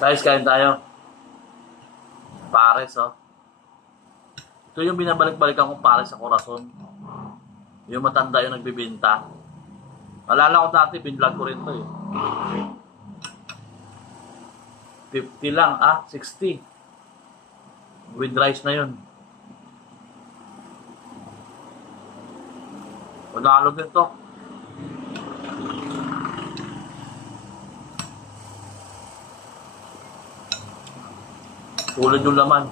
Guys, kain tayo. Pares, oh. Ito yung binabalik-balikan kong pares sa Corazon. Yung matanda yung nagbibinta. Alala ko dati, binvlog ko rin to eh. 50 lang, 60. With rice na yun. Panalo din to. Tulad yung laman.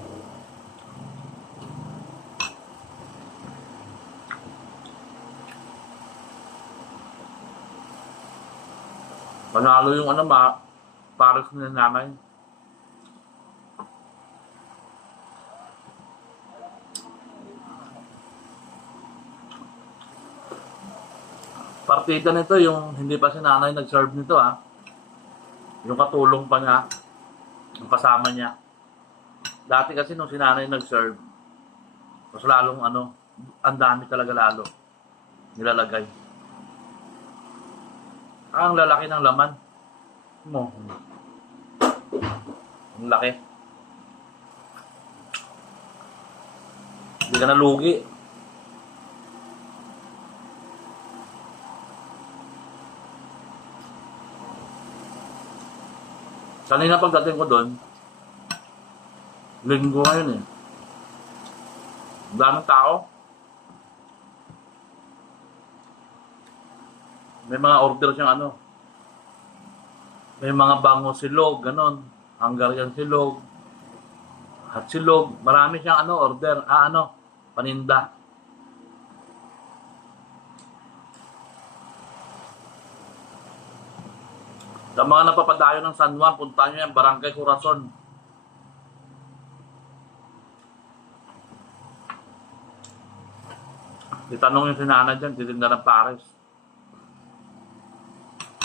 Panalo yung pares na namin. Partida nito yung hindi pa si nanay nag-serve nito Yung katulong pa niya. Yung kasama niya. Dati kasi nung si nanay nag-serve, mas lalong ang dami talaga lalo nilalagay. Ang lalaki ng laman mo. Ang laki. Hindi ka nalugi. Kanina pagdating ko doon, linggo ngayon eh. Daming tao. May mga order siyang may mga bango silog, ganon. Hungarian silog. Hot silog. Marami siyang order. Paninda. Sa mga napapadayo ng San Juan, punta nyo yan, Barangay Corazon. Itanong yung sinana dyan, titinda ng pares.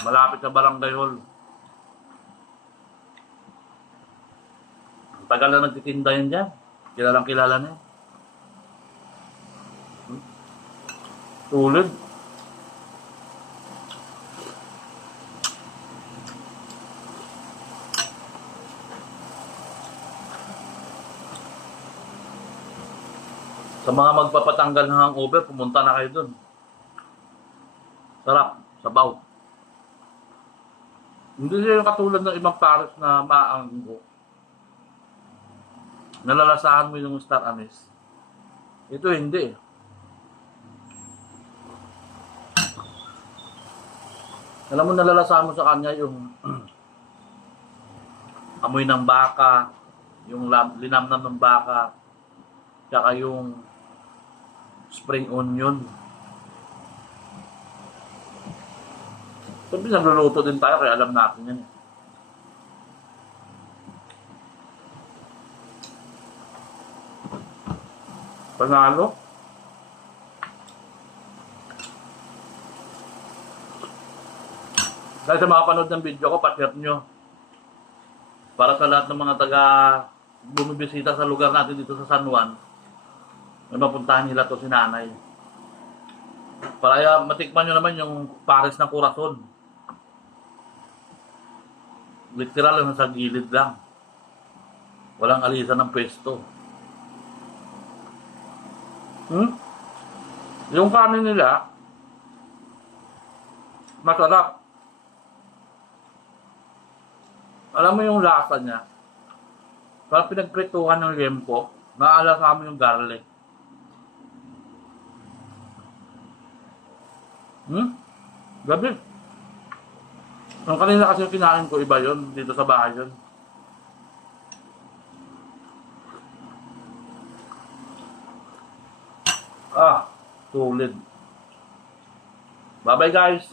Malapit sa Barangay Hall. Ang tagal na nagtitinda yan dyan. Kilalang kilala na yan. Tulad. Sa mga magpapatanggal ng hangover, pumunta na kayo dun. Sarap, sabaw. Hindi siya yung katulad ng ibang pares na maanggo. Nalalasahan mo yung star anise. Ito hindi. Alam mo, nalalasahan mo sa kanya yung amoy ng baka, yung linamnam ng baka, tsaka yung spring onion. Sabi, nagluluto din tayo kaya alam natin yan. Panalo. Dahil sa mga panood ng video ko, pa-share nyo. Para sa lahat ng mga bumibisita sa lugar natin dito sa San Juan, may mapuntahan nila to si nanay. Para matikman nyo naman yung pares ng Corazon. Literal lang sa gilid lang. Walang alisan ng pwesto. Yung kanin nila, masarap. Alam mo yung lasa niya. Parang pinagprituhan ng liempo, naalala mo yung garlic. Gabi. Ang kanina kasi kinain ko, iba yun. Dito sa bahay yun. Tulid. Bye-bye guys.